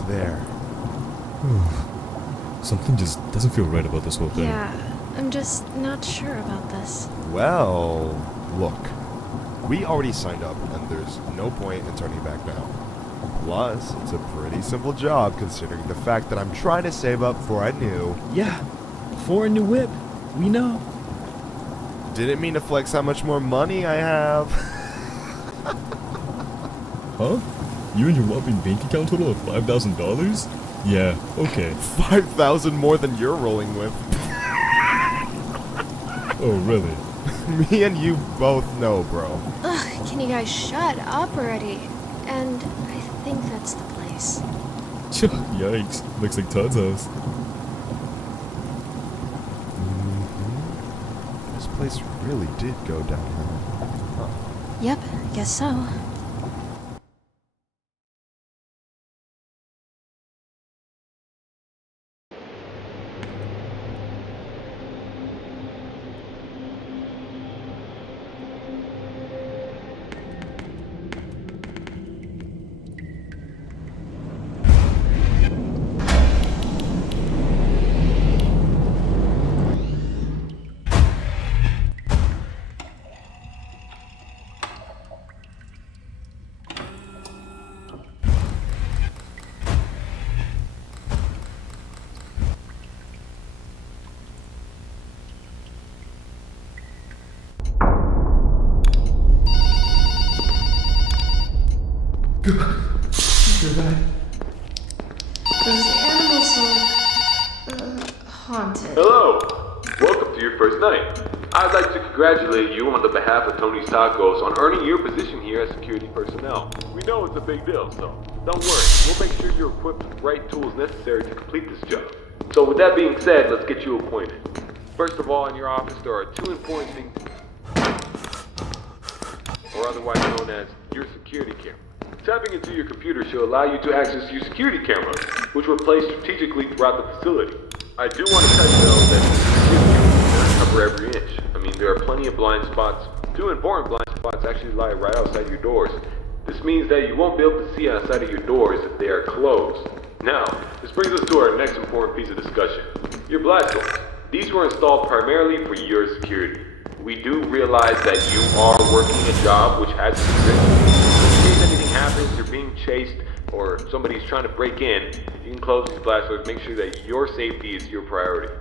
almost there. Something just doesn't feel right about this whole thing. Yeah, I'm just not sure about this. Well, look. We already signed up, and there's no point in turning back now. Plus, it's a pretty simple job considering the fact that I'm trying to save up for a new... Yeah, for a new whip. We know. Didn't mean to flex how much more money I have. Huh? You and your whopping bank account total of $5,000? Yeah, okay. 5,000 more than you're rolling with. Oh, really? Me and you both know, bro. Ugh, can you guys shut up already? And I think that's the place. Yikes. Looks like Todd's house. This place really did go downhill. Huh. Yep, I guess so. Those animals look haunted. Hello! Welcome to your first night. I'd like to congratulate you on the behalf of Tony's Tacos on earning your position here as security personnel. We know it's a big deal, so don't worry. We'll make sure you're equipped with the right tools necessary to complete this job. So with that being said, let's get you appointed. First of all, in your office there are two important things, or otherwise known as your security camera. Tapping into your computer should allow you to access your security cameras, which were placed strategically throughout the facility. I do want to tell you though that security cameras do not cover every inch. I mean, there are plenty of blind spots. Two important blind spots actually lie right outside your doors. This means that you won't be able to see outside of your doors if they are closed. Now, this brings us to our next important piece of discussion. Your blast doors. These were installed primarily for your security. We do realize that you are working a job which has restrictions. In case anything happens, you're being chased, or somebody's trying to break in, you can close these blast doors, make sure that your safety is your priority.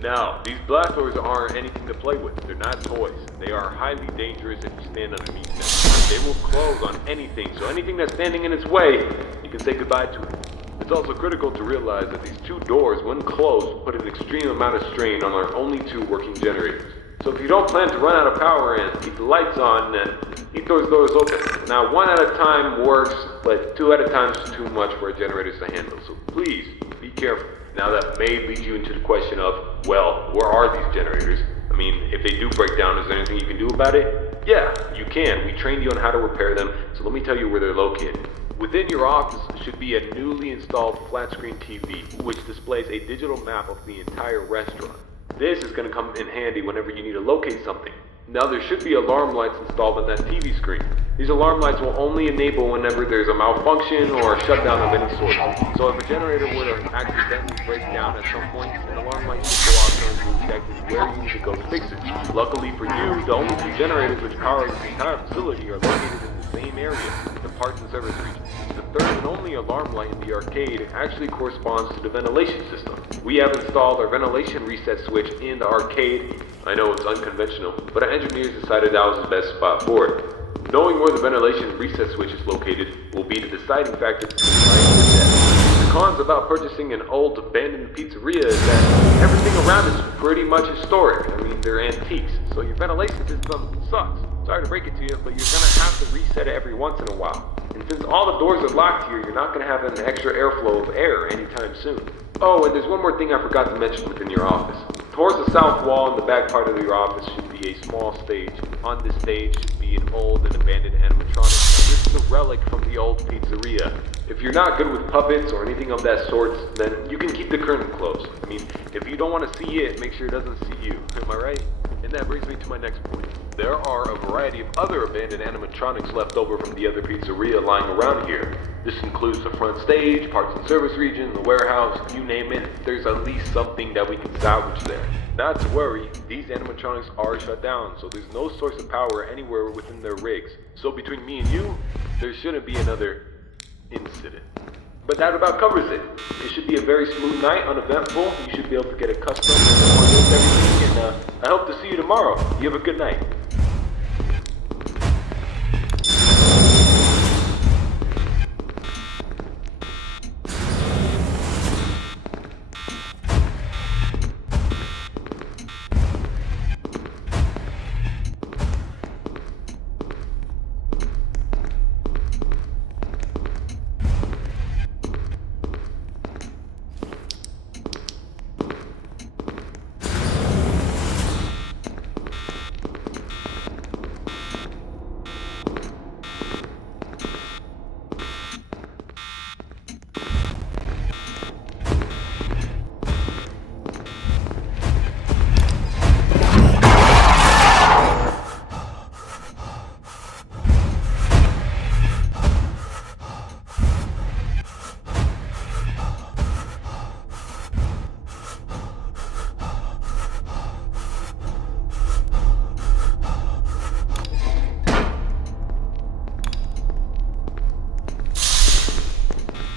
Now, these blast doors aren't anything to play with. They're not toys. They are highly dangerous if you stand underneath them. They will close on anything, so anything that's standing in its way, you can say goodbye to it. It's also critical to realize that these two doors, when closed, put an extreme amount of strain on our only two working generators. So if you don't plan to run out of power and keep the lights on, then keep those doors open. Now, one at a time works, but two at a time is too much for our generators to handle. So please, be careful. Now that may lead you into the question of, well, where are these generators? I mean, if they do break down, is there anything you can do about it? Yeah, you can. We trained you on how to repair them, so let me tell you where they're located. Within your office should be a newly installed flat-screen TV, which displays a digital map of the entire restaurant. This is going to come in handy whenever you need to locate something. Now there should be alarm lights installed on that TV screen. These alarm lights will only enable whenever there's a malfunction or a shutdown of any sort. So if a generator were to accidentally break down at some point, an alarm light should go off telling you exactly where you need to go to fix it. Luckily for you, the only two generators which power this entire facility are located in the same area, the parts and service region. The third and only alarm light in the arcade actually corresponds to the ventilation system. We have installed our ventilation reset switch in the arcade. I know it's unconventional, but our engineers decided that was the best spot for it. Knowing where the ventilation reset switch is located will be the deciding factor between life and death. The cons about purchasing an old abandoned pizzeria is that everything around is pretty much historic. I mean, they're antiques, so your ventilation system sucks. Sorry to break it to you, but you're gonna have to reset it every once in a while. And since all the doors are locked here, you're not gonna have an extra airflow of air anytime soon. Oh, and there's one more thing I forgot to mention within your office. Towards the south wall in the back part of your office should be a small stage. On this stage should be an old and abandoned animatronic. This is a relic from the old pizzeria. If you're not good with puppets or anything of that sort, then you can keep the curtain closed. I mean, if you don't want to see it, make sure it doesn't see you. Am I right? And that brings me to my next point. There are a variety of other abandoned animatronics left over from the other pizzeria lying around here. This includes the front stage, parts and service region, the warehouse, you name it. There's at least something that we can salvage there. Not to worry, these animatronics are shut down, so there's no source of power anywhere within their rigs. So between me and you, there shouldn't be another incident. But that about covers it. It should be a very smooth night, uneventful. You should be able to get accustomed to everything, and I hope to see you tomorrow. You have a good night.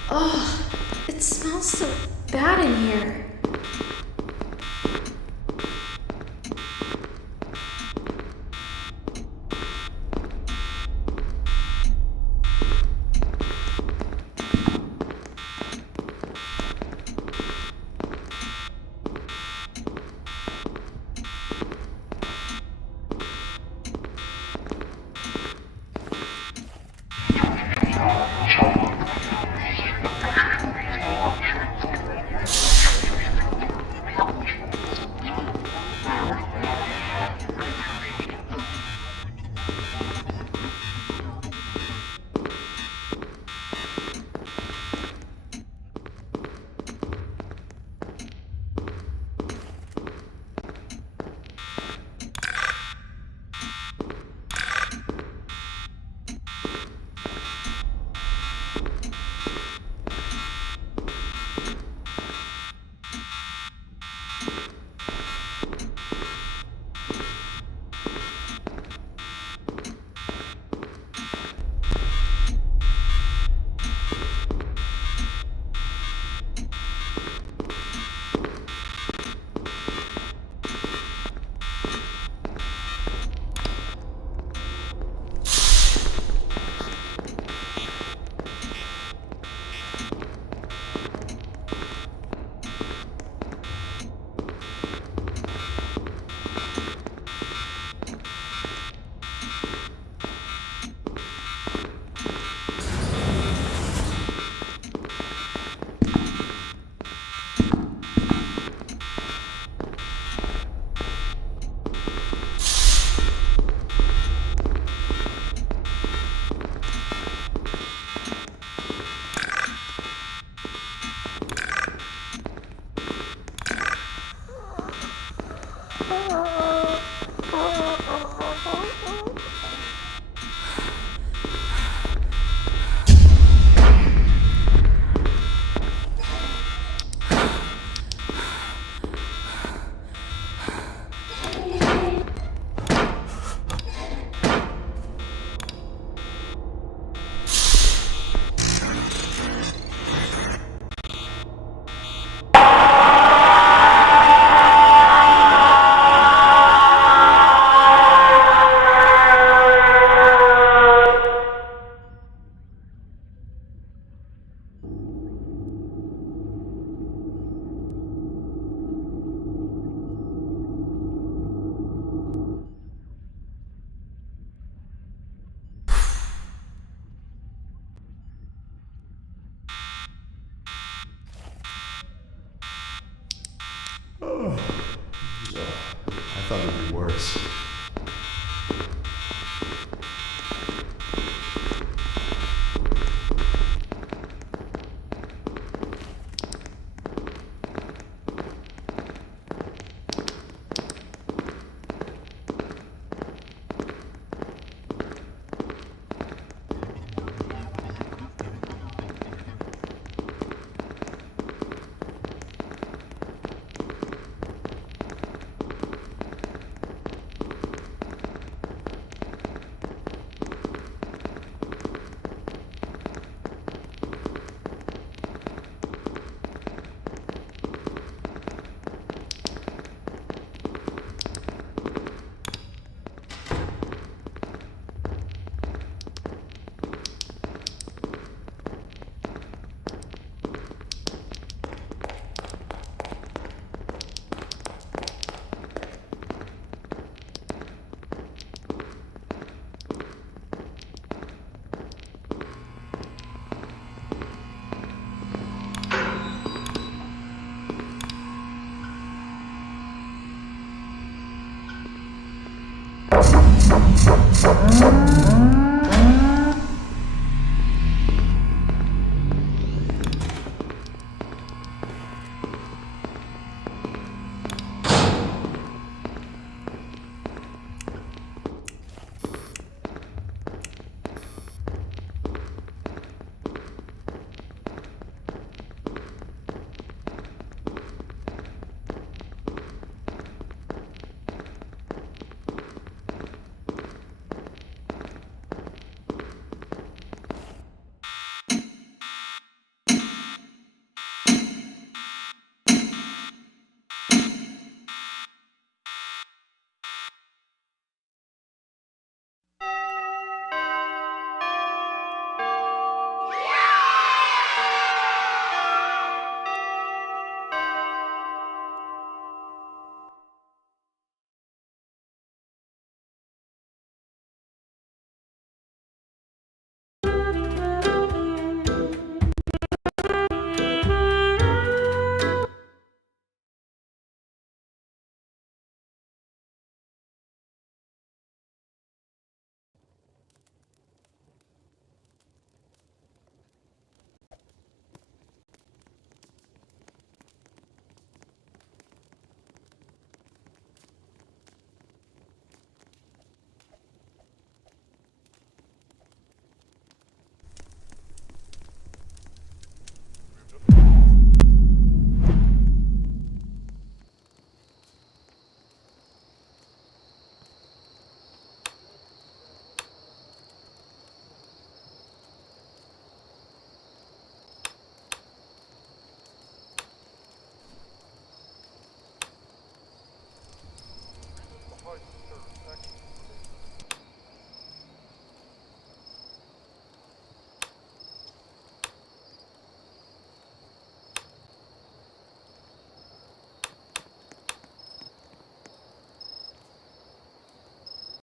Oh, it smells so bad in here. I thought it would be worse. that.